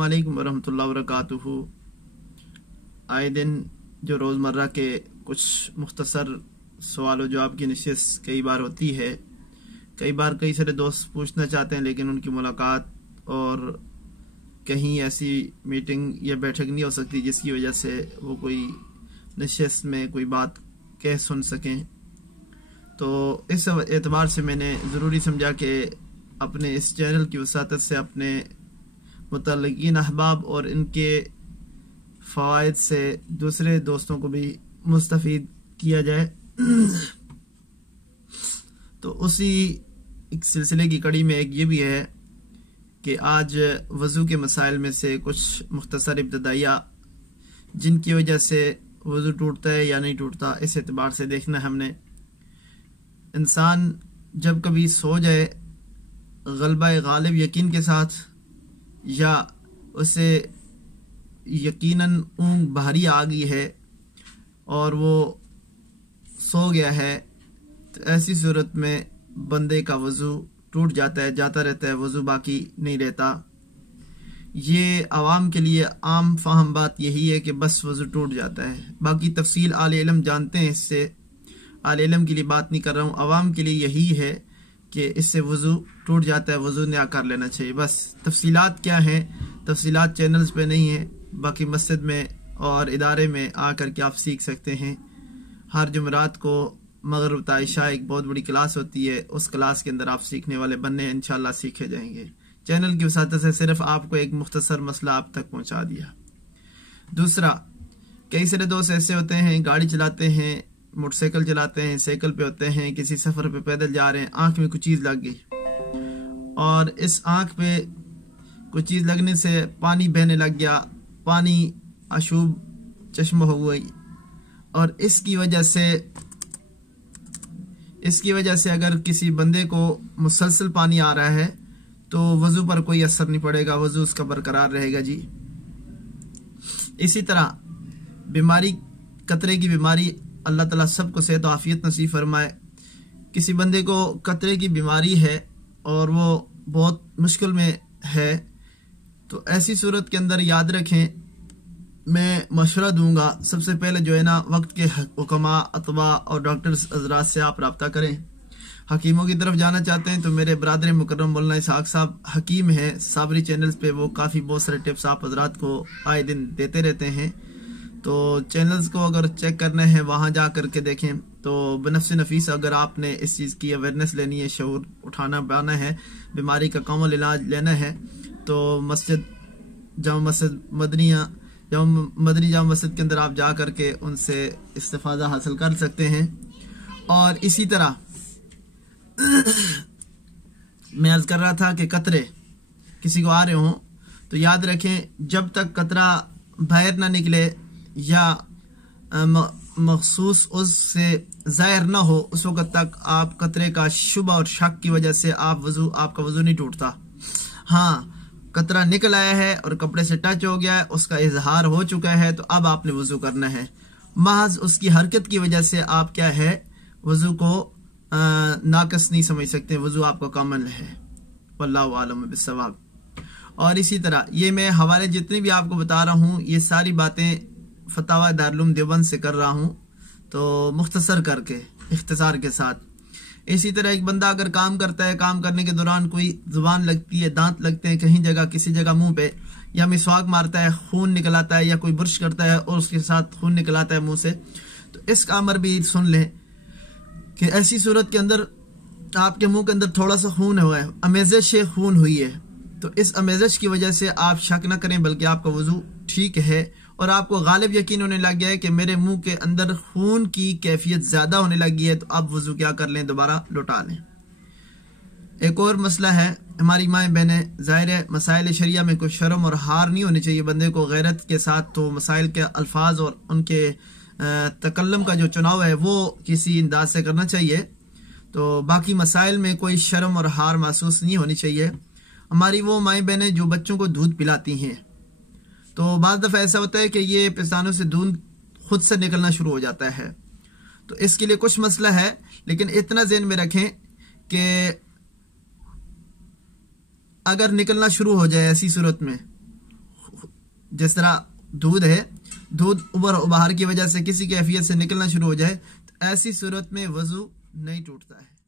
वालेकुम वरहमतुल्लाहि वबरकातुहू। आए दिन जो रोज़मर्रा के कुछ मुख्तसर सवाल जवाब की नशिस्त कई बार होती है। कई बार कई सारे दोस्त पूछना चाहते हैं लेकिन उनकी मुलाकात और कहीं ऐसी मीटिंग या बैठक नहीं हो सकती जिसकी वजह से वो कोई नशिस्त में कोई बात कह सुन सकें। तो इस एतबार से मैंने ज़रूरी समझा कि अपने इस चैनल की वसातत से अपने मुतल्लिकीन अहबाब और इनके फ़वाइद से दूसरे दोस्तों को भी मुस्तफ़ीद किया जाए। तो उसी एक सिलसिले की कड़ी में एक ये भी है कि आज वज़ू के मसाइल में से कुछ मुख्तसर इब्तदाइया जिनकी वजह से वज़ू टूटता है या नहीं टूटता, इस एतबार से देखना है हमने। इंसान जब कभी सो जाए गलबा गालिब यकीन के साथ या उसे यकीनन ऊँग भारी आ गई है और वो सो गया है, तो ऐसी सूरत में बंदे का वज़ू टूट जाता है, जाता रहता है, वज़ू बाकी नहीं रहता। ये आवाम के लिए आम फाहम बात यही है कि बस वज़ू टूट जाता है। बाकी तफसील आले इल्म जानते हैं, इससे आले इल्म के लिए बात नहीं कर रहा हूँ। आवाम के लिए यही है कि इससे वज़ू टूट जाता है, वज़ू नया कर लेना चाहिए। बस तफसीलात क्या हैं, तफसीलात चैनल्स पे नहीं है, बाकी मस्जिद में और इदारे में आकर के आप सीख सकते हैं। हर जुमरात को मगरिब ता इशा एक बहुत बड़ी क्लास होती है, उस क्लास के अंदर आप सीखने वाले बनने हैं, इंशाल्लाह सीखे जाएंगे। चैनल की वसातत से सिर्फ आपको एक मुख्तसर मसला आप तक पहुँचा दिया। दूसरा, कई सारे दोस्त ऐसे होते हैं गाड़ी चलाते हैं, मोटरसाइकिल चलाते हैं, साइकिल पे होते हैं, किसी सफ़र पे पैदल जा रहे हैं, आँख में कुछ चीज़ लग गई और इस आँख पे कुछ चीज़ लगने से पानी बहने लग गया, पानी अशुभ चश्मा हो गई और इसकी वजह से अगर किसी बंदे को मुसलसल पानी आ रहा है तो वज़ू पर कोई असर नहीं पड़ेगा, वज़ू उसका बरकरार रहेगा जी। इसी तरह बीमारी, कतरे की बीमारी, अल्लाह ताला सबको सेहत और आफियत नसीब फरमाए। किसी बंदे को कतरे की बीमारी है और वो बहुत मुश्किल में है, तो ऐसी सूरत के अंदर याद रखें, मैं मशवरा दूंगा सबसे पहले जो है ना, वक्त के हुक्मा, अतबा और डॉक्टर्स हजरात से आप रब्ता करें। हकीमों की तरफ जाना चाहते हैं तो मेरे बरादर मुकर्रम मौलाना इसहाक साहब हकीम हैं, साबरी चैनल्स पे वो काफ़ी बहुत सारे टिप्स आप हजरात को आए दिन देते रहते हैं। तो चैनल्स को अगर चेक करना है वहाँ जा करके देखें। तो बनफ्स नफीस अगर आपने इस चीज़ की अवेयरनेस लेनी है, शऊर उठाना पाना है, बीमारी का कामल इलाज लेना है, तो मस्जिद जामा मस्जिद के अंदर आप जा करके उनसे इस्तिफादा हासिल कर सकते हैं। और इसी तरह मैं अर्ज कर रहा था कि कतरे किसी को आ रहे हों तो याद रखें, जब तक कतरा बाहर ना निकले या मखसूस उससे ज़ाहिर ना हो, उस वक़्त तक आप कतरे का शुबा और शक की वजह से आपका वज़ू नहीं टूटता। हाँ, कतरा निकल आया है और कपड़े से टच हो गया है, उसका इजहार हो चुका है, तो अब आपने वज़ू करना है। महज उसकी हरकत की वजह से आप क्या है, वज़ू को नाकस नहीं समझ सकते, वज़ू आपका कामिल है। वल्लाहु आलम बिस्सवाब। और इसी तरह ये मैं हवाले जितने भी आपको बता रहा हूँ, ये सारी बातें फतावा दारुल उलूम देवबंद से कर रहा हूँ, तो मुख्तसर करके इख्तिसार के साथ। इसी तरह एक बंदा अगर काम करता है, काम करने के दौरान कोई जुबान लगती है, दांत लगते हैं कहीं जगह, किसी जगह मुंह पे, या मिसवाक मारता है, खून निकल आता है, या कोई बुर्श करता है और उसके साथ खून निकल आता है मुंह से, तो इसका अमर भी सुन लें कि ऐसी सूरत के अंदर आपके मुंह के अंदर थोड़ा सा खून हुआ है, अमेज़श से खून हुई है, तो इस अमेज़श की वजह से आप शक न करें, बल्कि आपका वज़ू ठीक है और आपको गालिब यकीन होने लग गया है कि मेरे मुंह के अंदर खून की कैफियत ज़्यादा होने लगी है, तो अब वज़ू क्या कर लें, दोबारा लौटा लें। एक और मसला है, हमारी माएँ बहनें, ज़ाहिर है मसाइल शरिया में कोई शर्म और हार नहीं होनी चाहिए बंदे को, गैरत के साथ तो मसाइल के अल्फाज और उनके तकल्लम का जो चुनाव है वो किसी अंदाज से करना चाहिए। तो बाकी मसाइल में कोई शर्म और हार महसूस नहीं होनी चाहिए। हमारी वो माएँ बहनें जो बच्चों को दूध पिलाती हैं, तो बाज़ दफ़ा ऐसा होता है कि ये पेशानों से दूध खुद से निकलना शुरू हो जाता है, तो इसके लिए कुछ मसला है, लेकिन इतना ज़हन में रखें कि अगर निकलना शुरू हो जाए ऐसी सूरत में جس طرح دودھ ہے، دودھ ابر ابہار کی وجہ سے کسی کیفیت سے نکلنا شروع ہو جائے تو ایسی صورت میں وضو نہیں ٹوٹتا ہے۔